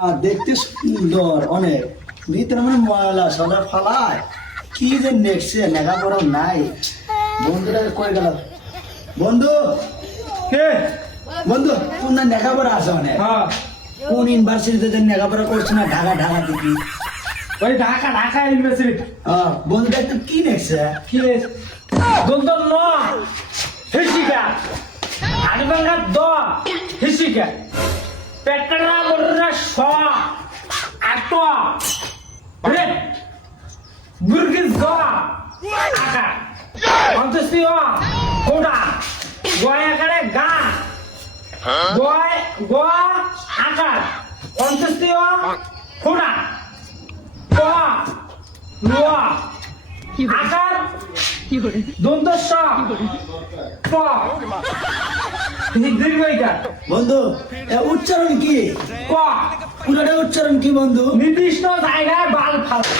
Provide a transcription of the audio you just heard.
দেখতে সুন্দর অনেক, ভিতরে মানে ময়লা সদা ফালায় কি যে নেকছে লেখাপড়া নাই। বন্ধুরা কই গেল? বন্ধু কে? বন্ধু তোর না লেখাপড়া আছে অনেক, হ্যাঁ কোন ইউনিভার্সিটিতে যে লেখাপড়া করছে না? ঢাকা ঢাকা দিবি। ওই ঢাকা ইউনিভার্সিটি। বন্ধুটা একটু কি নেকছে? কি রে? দন্তন ন হিসিকা আনবাঙ্গা দ হিসিকা পেটরা বড়রা স আট রে বুর্গি জ আকা অন্তস্তিও কোডা গয়াকারে গা গয় গ আকার অন্তস্তিও কোডা ক লুয়া আকার দন্তস্ব প দীর্ঘইটা বন্ধু উচ্চারণ কি? ক পুরোটা উচ্চারণ কি বন্ধু? নির্দিষ্ট জায়গায় বাল ফালা